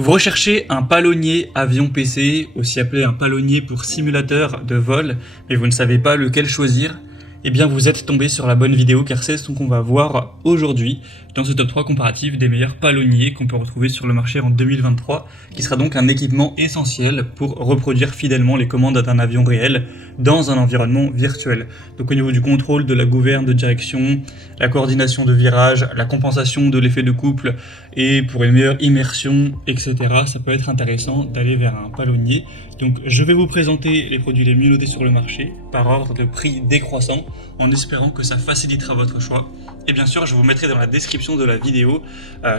Vous recherchez un palonnier avion PC, aussi appelé un palonnier pour simulateur de vol, mais vous ne savez pas lequel choisir? Eh bien vous êtes tombé sur la bonne vidéo car c'est ce qu'on va voir aujourd'hui dans ce top 3 comparatif des meilleurs palonniers qu'on peut retrouver sur le marché en 2023, qui sera donc un équipement essentiel pour reproduire fidèlement les commandes d'un avion réel dans un environnement virtuel. Donc au niveau du contrôle, de la gouverne de direction, la coordination de virage, la compensation de l'effet de couple et pour une meilleure immersion, etc. Ça peut être intéressant d'aller vers un palonnier. Donc je vais vous présenter les produits les mieux notés sur le marché par ordre de prix décroissant en espérant que ça facilitera votre choix. Et bien sûr, je vous mettrai dans la description de la vidéo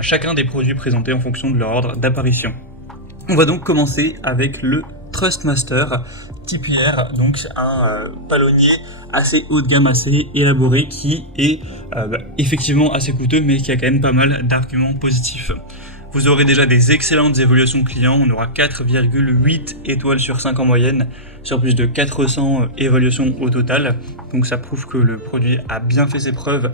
chacun des produits présentés en fonction de leur ordre d'apparition. On va donc commencer avec le Thrustmaster TPR, donc un palonnier assez haut de gamme, assez élaboré, qui est effectivement assez coûteux, mais qui a quand même pas mal d'arguments positifs. Vous aurez déjà des excellentes évaluations clients, on aura 4,8 étoiles sur 5 en moyenne, sur plus de 400 évaluations au total, donc ça prouve que le produit a bien fait ses preuves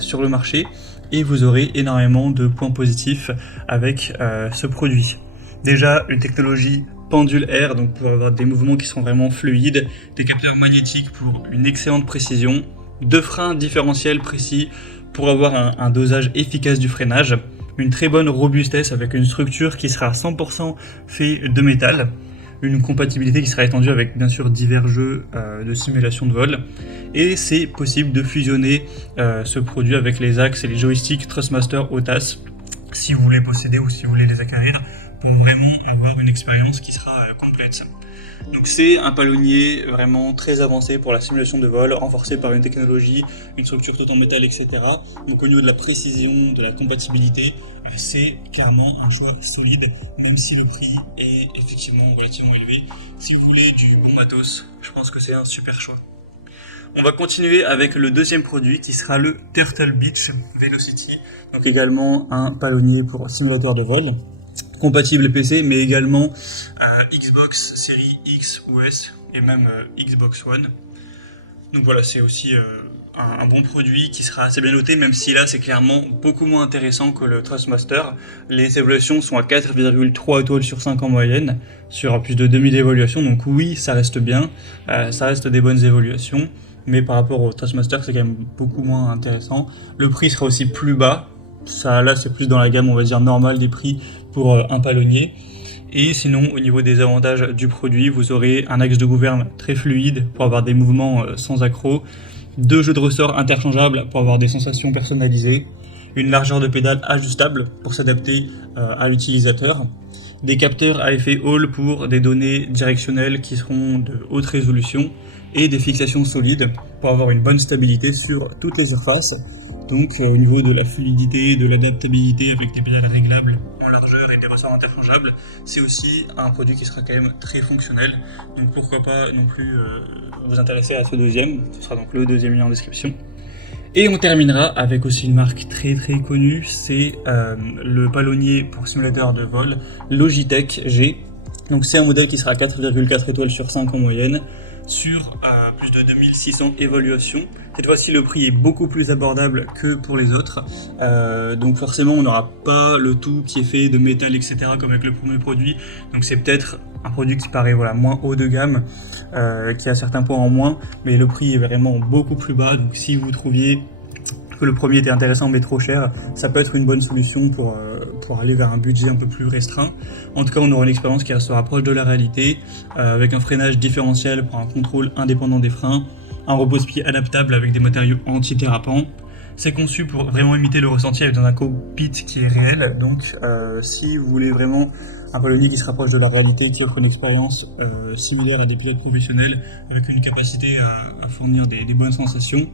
sur le marché, et vous aurez énormément de points positifs avec ce produit. Déjà, une technologie pendule air, donc pour avoir des mouvements qui sont vraiment fluides, des capteurs magnétiques pour une excellente précision, deux freins différentiels précis pour avoir un dosage efficace du freinage, une très bonne robustesse avec une structure qui sera 100% fait de métal, une compatibilité qui sera étendue avec bien sûr divers jeux de simulation de vol, et c'est possible de fusionner ce produit avec les axes et les joysticks Thrustmaster OTAS si vous voulez posséder ou si vous voulez les acquérir pour vraiment avoir une expérience qui sera complète. Donc c'est un palonnier vraiment très avancé pour la simulation de vol, renforcé par une technologie, une structure toute en métal, etc. Donc au niveau de la précision, de la compatibilité, c'est clairement un choix solide, même si le prix est effectivement relativement élevé. Si vous voulez du bon matos, je pense que c'est un super choix. On va continuer avec le deuxième produit qui sera le Turtle Beach Velocity, donc également un palonnier pour simulateur de vol, compatible PC, mais également Xbox série X ou S et même Xbox One. Donc voilà, c'est aussi un bon produit qui sera assez bien noté, même si là c'est clairement beaucoup moins intéressant que le Thrustmaster. Les évaluations sont à 4,3 étoiles sur 5 en moyenne, sur plus de 2000 évaluations, donc oui, ça reste bien, ça reste des bonnes évaluations, mais par rapport au Thrustmaster c'est quand même beaucoup moins intéressant. Le prix sera aussi plus bas, ça là c'est plus dans la gamme on va dire normale des prix pour un palonnier. Et sinon, au niveau des avantages du produit, vous aurez un axe de gouverne très fluide pour avoir des mouvements sans accroc, deux jeux de ressort interchangeables pour avoir des sensations personnalisées, une largeur de pédale ajustable pour s'adapter à l'utilisateur, des capteurs à effet Hall pour des données directionnelles qui seront de haute résolution et des fixations solides pour avoir une bonne stabilité sur toutes les surfaces. Donc au niveau de la fluidité, de l'adaptabilité avec des pédales réglables en largeur et des ressorts interchangeables, c'est aussi un produit qui sera quand même très fonctionnel. Donc pourquoi pas non plus vous intéresser à ce deuxième, ce sera donc le deuxième lien en description. Et on terminera avec aussi une marque très connue, c'est le palonnier pour simulateur de vol Logitech G. Donc c'est un modèle qui sera à 4,4 étoiles sur 5 en moyenne, sur plus de 2600 évaluations. Cette fois-ci, le prix est beaucoup plus abordable que pour les autres. Donc forcément, on n'aura pas le tout qui est fait de métal, etc. comme avec le premier produit. Donc c'est peut-être un produit qui paraît moins haut de gamme, qui a certains points en moins, mais le prix est vraiment beaucoup plus bas. Donc si vous trouviez que le premier était intéressant mais trop cher, ça peut être une bonne solution pour aller vers un budget un peu plus restreint. En tout cas, on aura une expérience qui restera proche de la réalité, avec un freinage différentiel pour un contrôle indépendant des freins, un repose-pied adaptable avec des matériaux anti-dérapants. C'est conçu pour vraiment imiter le ressenti avec dans un cockpit qui est réel, donc si vous voulez vraiment un palonnier qui se rapproche de la réalité, qui offre une expérience similaire à des pilotes professionnels, avec une capacité à fournir des bonnes sensations,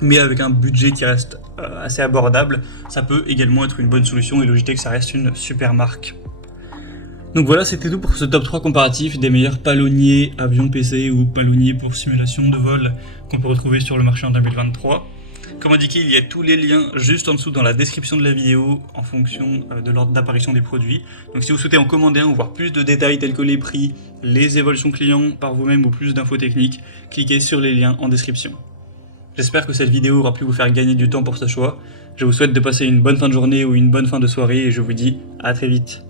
mais avec un budget qui reste assez abordable, ça peut également être une bonne solution, et Logitech ça reste une super marque. Donc voilà, c'était tout pour ce top 3 comparatif des meilleurs palonniers avions PC ou palonniers pour simulation de vol qu'on peut retrouver sur le marché en 2023. Comme indiqué, il y a tous les liens juste en dessous dans la description de la vidéo en fonction de l'ordre d'apparition des produits. Donc si vous souhaitez en commander un ou voir plus de détails tels que les prix, les évolutions clients par vous-même ou plus d'infos techniques, cliquez sur les liens en description. J'espère que cette vidéo aura pu vous faire gagner du temps pour ce choix. Je vous souhaite de passer une bonne fin de journée ou une bonne fin de soirée et je vous dis à très vite.